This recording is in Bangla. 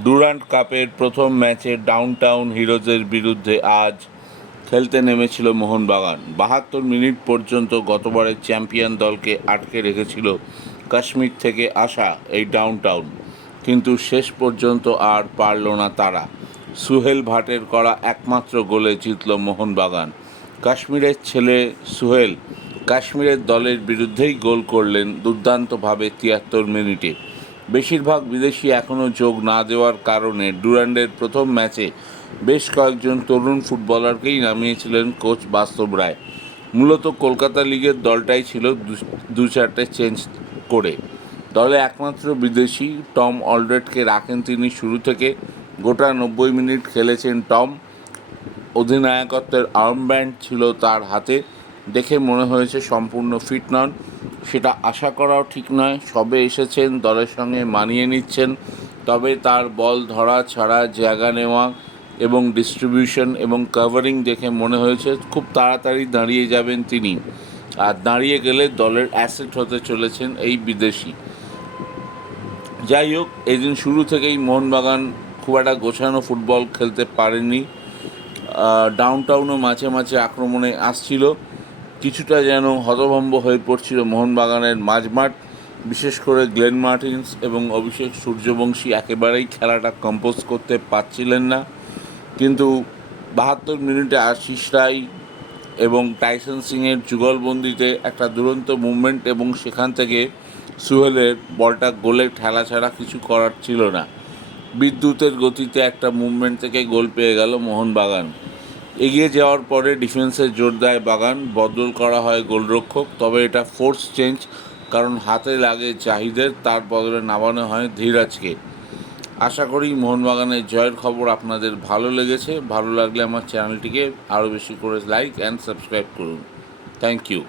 ডুরান্ড কাপের প্রথম ম্যাচে ডাউনটাউন হিরোজের বিরুদ্ধে আজ খেলতে নেমেছিল মোহনবাগান। ৭২ মিনিট পর্যন্ত গতবারের চ্যাম্পিয়ন দলকে আটকে রেখেছিল কাশ্মীর থেকে আসা এই ডাউনটাউন, কিন্তু শেষ পর্যন্ত আর পারল না তারা। সুহেল ভাটের করা একমাত্র গোলে জিতল মোহনবাগান। কাশ্মীরের ছেলে সুহেল কাশ্মীরের দলের বিরুদ্ধেই গোল করলেন দুর্দান্তভাবে ৭৩ মিনিটে। বেশিরভাগ বিদেশি এখনও যোগ না দেওয়ার কারণে ডুরান্ডের প্রথম ম্যাচে বেশ কয়েকজন তরুণ ফুটবলারকেই নামিয়েছিলেন কোচ বাস্তব রায়। মূলত কলকাতা লিগের দলটাই ছিল দু চারটে চেঞ্জ করে। দলে একমাত্র বিদেশি টম অলড্রেডকে রাখেন তিনি শুরু থেকে। গোটা ৯০ মিনিট খেলেছেন টম। অধিনায়কত্বের আর্মব্যান্ড ছিল তার হাতে। দেখে মনে হয়েছে সম্পূর্ণ ফিট নন, সেটা আশা করাও ঠিক নয়। সবে এসেছেন, দলের সঙ্গে মানিয়ে নিচ্ছেন, তবে তার বল ধরা, ছাড়া, জায়গা নেওয়া এবং ডিস্ট্রিবিউশন এবং কভারিং দেখে মনে হয়েছে খুব তাড়াতাড়ি দাঁড়িয়ে যাবেন তিনি। আর দাঁড়িয়ে গেলে দলের অ্যাসেট হতে চলেছেন এই বিদেশি। যাই হোক, এদিন শুরু থেকেই মোহনবাগান খুব একটা গোছানো ফুটবল খেলতে পারেনি। ডাউনটাউনও মাঝে মাঝে আক্রমণে আসছিল। কিছুটা যেন হতভম্ব হয়ে পড়ছিল মোহনবাগানের মাঝমাঠ। বিশেষ করে গ্লেন মার্টিন্স এবং অভিষেক সূর্যবংশী একেবারেই খেলাটা কম্পোজ করতে পারছিলেন না। কিন্তু ৭২ মিনিটে আশিস রায় এবং টাইসন সিংয়ের যুগলবন্দিতে একটা দুরন্ত মুভমেন্ট এবং সেখান থেকে সুহেলের বলটা গোলে ঠেলা ছাড়া কিছু করার ছিল না। বিদ্যুতের গতিতে একটা মুভমেন্ট থেকে গোল পেয়ে গেল মোহনবাগান। এগিয়ে যাওয়ার পরে ডিফেন্সে জোর দেয় বাগান, বদল করা হয় গোলরক্ষক, তবে এটা ফোর্স চেঞ্জ, কারণ হাতে লাগে জাহিদের, তার বদলে নামানো হয় ধীরাজকে। আশা করি মোহনবাগানের জয়ের খবর আপনাদের ভালো লেগেছে। ভালো লাগলে আমার চ্যানেলটিকে আরও বেশি করে লাইক অ্যান্ড সাবস্ক্রাইব করুন। Thank you.